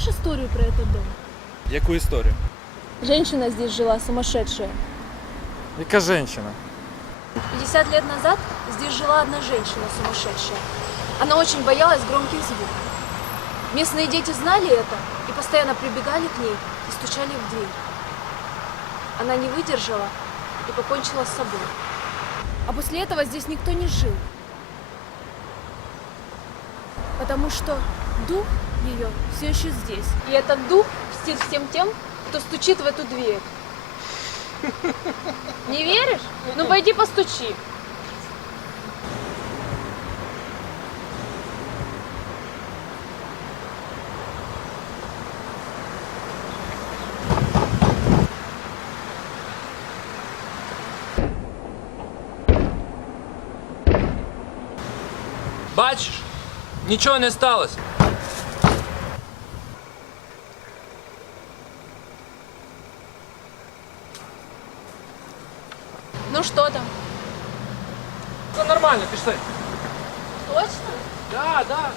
знаешь историю про этот дом? Яку історію? Женщина здесь жила сумасшедшая. Яка жінка? 50 лет назад здесь жила одна женщина сумасшедшая. Она очень боялась громких звуков. Местные дети знали это и постоянно прибегали к ней и стучали в дверь. Она не выдержала и покончила с собой. А после этого здесь никто не жил. Потому что дух ее все еще здесь. И этот дух мстит всем тем, кто стучит в эту дверь. Не веришь? Ну пойди постучи. Бачиш, нічого не сталося. Ну что там? Все нормально, пішли. Точно? Да.